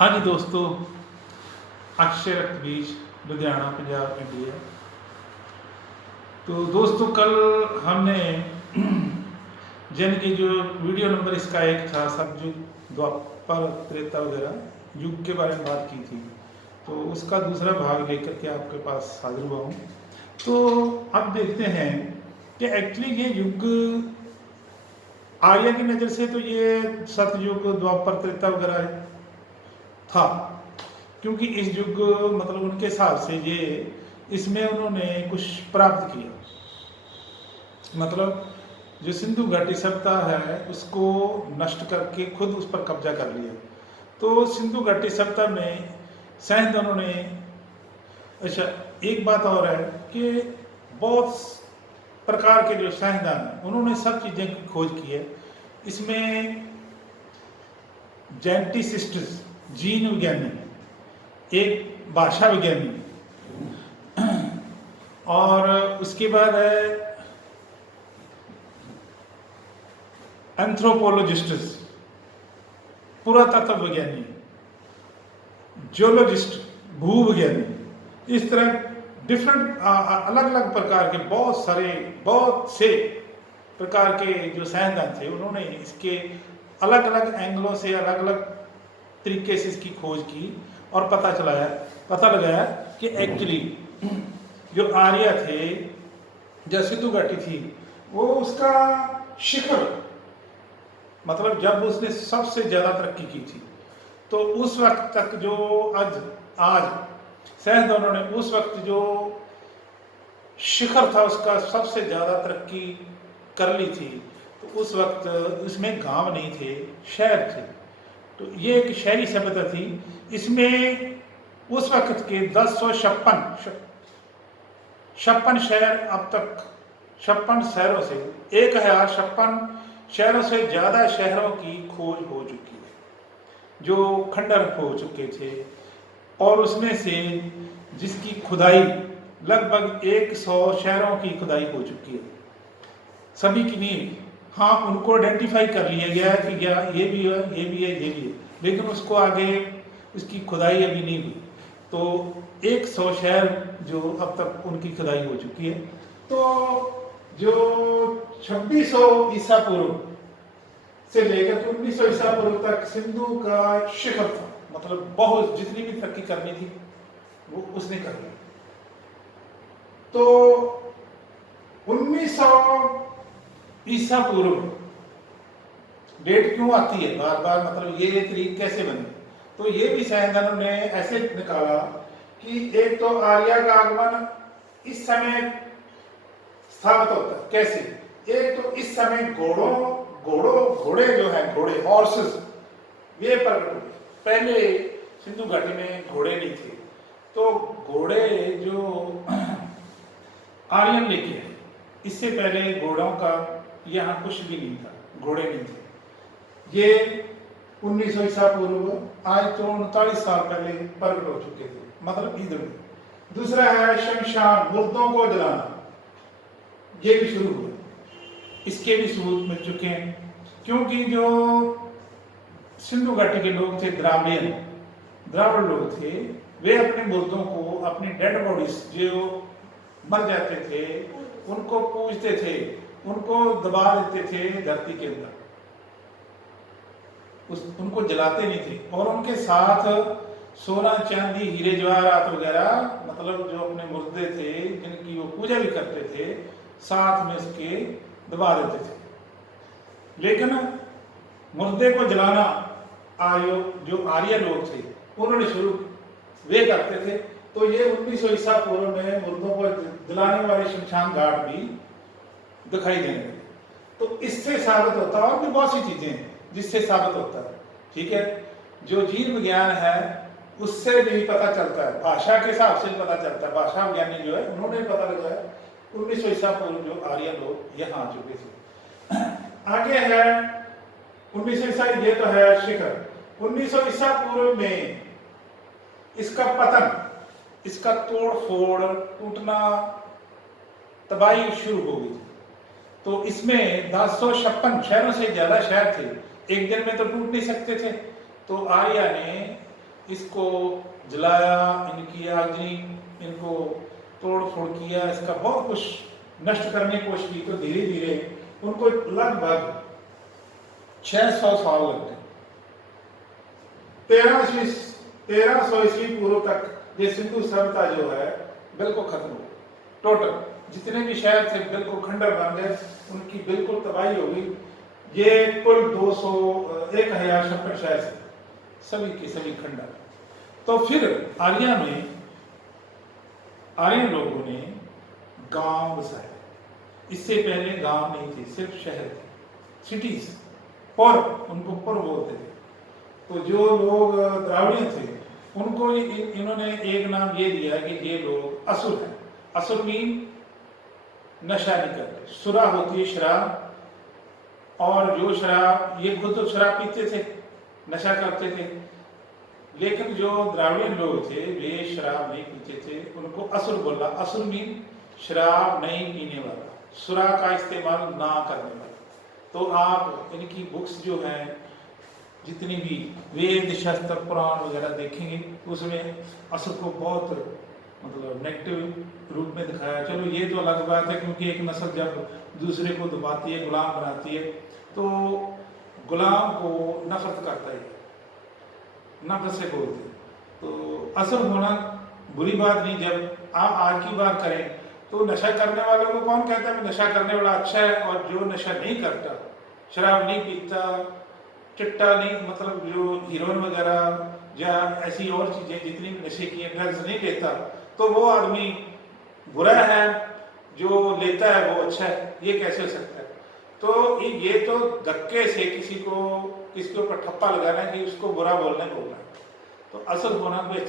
हाँ जी दोस्तों, अक्षय रक्त बीज लुधियाना पंजाब इंडिया। तो दोस्तों कल हमने जैन की जो वीडियो नंबर इसका एक था सतयुग द्वापर त्रेता वगैरह युग के बारे में बात की थी। तो उसका दूसरा भाग लेकर के आपके पास हाजिर हुआ हूँ। तो अब देखते हैं कि एक्चुअली ये युग आर्य की नज़र से तो ये सतयुग द्वापर त्रेता वगैरह था, क्योंकि इस युग मतलब उनके हिसाब से ये इसमें उन्होंने कुछ प्राप्त किया। मतलब जो सिंधु घाटी सभ्यता है उसको नष्ट करके खुद उस पर कब्जा कर लिया। तो सिंधु घाटी सभ्यता में साइंसदानों ने, अच्छा एक बात और है कि बहुत प्रकार के जो साइंसदान हैं उन्होंने सब चीज़ें की खोज की है। इसमें जेनेटिसिस्ट्स जीन विज्ञानी, एक भाषा विज्ञानी, और उसके बाद है एंथ्रोपोलॉजिस्ट्स पुरातत्व विज्ञानी, जियोलॉजिस्ट भूविज्ञानी, इस तरह डिफरेंट अलग अलग प्रकार के बहुत से प्रकार के जो साइंसदान थे उन्होंने इसके अलग अलग एंगलों से अलग अलग तरीके से इसकी खोज की और पता लगाया कि एक्चुअली जो आर्य थे, जो सिंधु घाटी थी, वो उसका शिखर, मतलब जब उसने सबसे ज्यादा तरक्की की थी, तो उस वक्त तक जो आज साइंसदानों ने उस वक्त जो शिखर था उसका सबसे ज्यादा तरक्की कर ली थी। तो उस वक्त उसमें गांव नहीं थे, शहर थे। तो ये एक शहरी सभ्यता थी। इसमें उस वक्त के 1056 शहर, अब तक 56 शहरों से 1056 शहरों से ज़्यादा शहरों की खोज हो चुकी है जो खंडर हो चुके थे, और उसमें से जिसकी खुदाई लगभग 100 शहरों की खुदाई हो चुकी है। सभी की नींव, हाँ उनको आइडेंटिफाई कर लिया गया है कि ये भी है, ये भी है, ये भी है, लेकिन उसको आगे उसकी खुदाई अभी नहीं हुई। तो 100 शहर जो अब तक उनकी खुदाई हो चुकी है। तो जो 2600 ईसा पूर्व से लेकर 1900 ईसा पूर्व तक सिंधु का शिखर था, मतलब बहुत जितनी भी तरक्की करनी थी वो उसने कर ली। तो 1900 ईसा पूर्व डेट क्यों आती है बार बार, मतलब ये तरीक कैसे बने? तो ये भी साइंसदानों ने ऐसे निकाला कि एक तो आर्य का आगमन इस समय स्थापित होता है कैसे। एक तो इस समय घोड़े जो है, घोड़े हॉर्सेस, ये प्रकट हुए। पहले सिंधु घाटी में घोड़े नहीं थे, तो घोड़े जो आर्यन लेके आए, इससे पहले घोड़ों का यहाँ कुछ भी नहीं था, घोड़े नहीं थे। ये 1900 ईसा पूर्व आज तो 39 साल पहले प्रकट हो चुके थे, मतलब इधर में। दूसरा है शमशान, मुर्दों को जलाना, ये भी शुरू हुआ, इसके भी सबूत मिल चुके हैं। क्योंकि जो सिंधु घाटी के लोग थे, द्राविड़ लोग थे, वे अपने मुर्दों को, अपनी डेड बॉडीज जो मर जाते थे उनको पूजते थे, उनको दबा देते थे धरती के अंदर, उनको जलाते नहीं थे। और उनके साथ सोना चांदी हीरे जवाहरात वगैरह, मतलब जो अपने मुर्दे थे जिनकी वो पूजा भी करते थे, साथ में उसके दबा देते थे। लेकिन मुर्दे को जलाना जो आर्य लोग थे उन्होंने शुरू वे करते थे। तो ये 1900 ईसा पूर्व में मुर्दों को जलाने वाले शमशान घाट भी दिखाई देने लगे। तो इससे साबित होता है, और भी बहुत सी चीजें हैं जिससे साबित होता है, ठीक है। जो जीव विज्ञान है उससे भी पता चलता है, भाषा के हिसाब से पता चलता है। भाषा विज्ञानी जो है उन्होंने पता लगाया 1900 ईसा पूर्व जो आर्य लोग यहाँ आ चुके थे। आगे है 1900 ईसा, ये तो है शिखर। 1900 ईसा पूर्व में इसका पतन, इसका तोड़ फोड़, टूटना, तबाही शुरू हो गई। तो इसमें 1056 शहरों से ज्यादा शहर थे, एक दिन में तो टूट नहीं सकते थे। तो आर्य ने इसको जलाया, इनकी आगनी, इनको तोड़ फोड़ किया, इसका बहुत कुछ नष्ट करने की कोशिश की। तो धीरे धीरे उनको लगभग 600 साल लग गए। 1300 ईस्वी पूर्व तक ये सिंधु सभ्यता जो है बिल्कुल खत्म हो गई। टोटल जितने भी शहर थे बिल्कुल खंडर बन गए, उनकी बिल्कुल तबाही हो गई। ये कुल 1056 शहर थे, सभी के सभी खंडर। तो फिर आर्यन लोगों ने गांव बसाए। इससे पहले गांव नहीं थे, सिर्फ शहर थे, सिटीज, पुर, उनको पुर बोलते थे। तो जो लोग द्राविड़ियन थे उनको इन्होंने एक नाम ये दिया कि ये लोग असुर हैं। असुर मीन नशा नहीं करते, सुरा होती है शराब, और जो शराब, ये खुद तो शराब पीते थे, नशा करते थे, लेकिन जो द्राविड़ियन लोग थे वे शराब नहीं पीते थे, उनको असुर बोला। असुर मीन शराब नहीं पीने वाला, सुरा का इस्तेमाल ना करने वाला। तो आप इनकी बुक्स जो हैं, जितनी भी वेद शास्त्र पुराण वगैरह देखेंगे तो उसमें असुर को बहुत मतलब नेगेटिव रूप में दिखाया। चलो ये तो अलग बात है, क्योंकि एक नस्ल जब दूसरे को दबाती है, गुलाम बनाती है, तो गुलाम को नफरत करता है, नफरत से बोलते हैं। तो असुर होना बुरी बात नहीं। जब आप आज की बात करें तो नशा करने वालों को कौन कहता है नशा करने वाला अच्छा है, और जो नशा नहीं करता, शराब नहीं पीता, चिट्टा नहीं, मतलब जो हीरोइन वगैरह या ऐसी और चीजें जितनी भी नशे की हैं, ड्रग्स नहीं लेता, तो वो आदमी बुरा है, जो लेता है वो अच्छा है। ये कैसे हो सकता है? तो ये तो धक्के से किसी के ऊपर ठप्पा लगाना है कि उसको बुरा बोलना है। तो असल होना कोई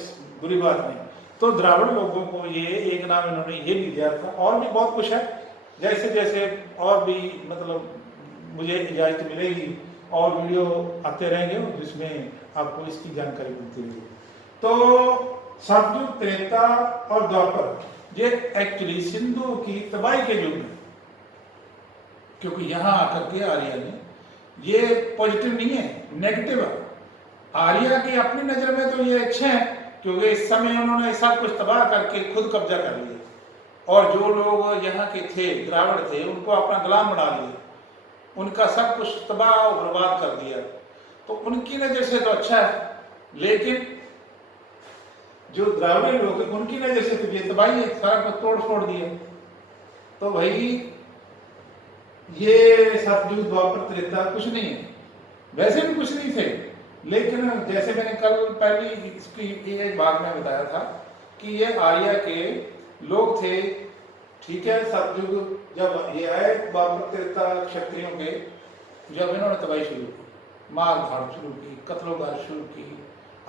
बुरी बात नहीं। तो द्राविड़ लोगों को ये एक नाम इन्होंने ये भी दिया था। और भी बहुत कुछ है, जैसे जैसे और भी मतलब मुझे इजाजत मिलेगी और वीडियो आते रहेंगे जिसमें आपको इसकी जानकारी मिलती रहेगी। तो सतयुग, त्रेता और द्वापर ये एक्चुअली सिंधु की तबाही के युग है, क्योंकि यहाँ आकर के आर्य ने, ये पॉजिटिव नहीं है, नेगेटिव है। आर्य की अपनी नजर में तो ये अच्छे हैं, क्योंकि इस समय उन्होंने सब कुछ तबाह करके खुद कब्जा कर लिया, और जो लोग यहाँ के थे, द्राविड़ थे, उनको अपना गुलाम बना लिया, उनका सब कुछ तबाह और बर्बाद कर दिया। तो उनकी नजर से तो अच्छा है, लेकिन जो द्राविड़ लोग हैं उनकी नजर से तो ये तबाही है, सारा कुछ तोड़ फोड़ दिया। तो भाई ये सतयुग, द्वापर, त्रेता कुछ नहीं है, वैसे भी कुछ नहीं थे। लेकिन जैसे मैंने कल पहले इसकी एक भाग में बताया था कि ये आर्य के लोग थे, ठीक है। सतयुग जब ये आए, द्वापर, त्रेता क्षत्रियों के, जब इन्होंने तबाही शुरू की, मार धाड़ शुरू की, कत्लोगार शुरू की,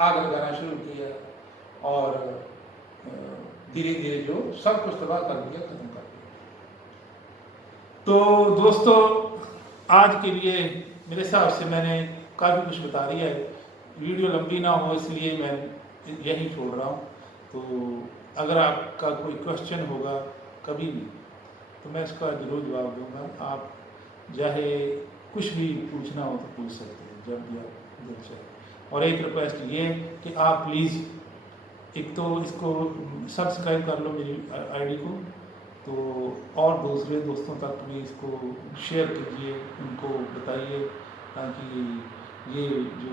आग लगाना शुरू किया, और धीरे धीरे जो सब कुछ तबाह कर दिया, खत्म कर दिया। तो दोस्तों, आज के लिए मेरे हिसाब से मैंने काफ़ी कुछ बता दिया है। वीडियो लंबी ना हो इसलिए मैं यहीं छोड़ रहा हूँ। तो अगर आपका कोई क्वेश्चन होगा कभी भी, तो मैं इसका जरूर जवाब दूंगा। आप चाहे कुछ भी पूछना हो तो पूछ सकते हैं, जब भी आप दिल चाहे। और एक रिक्वेस्ट ये कि आप प्लीज़ एक तो इसको सब्सक्राइब कर लो मेरी आईडी को, तो और दूसरे दोस्तों तक भी इसको शेयर कीजिए, उनको बताइए, ताकि ये जो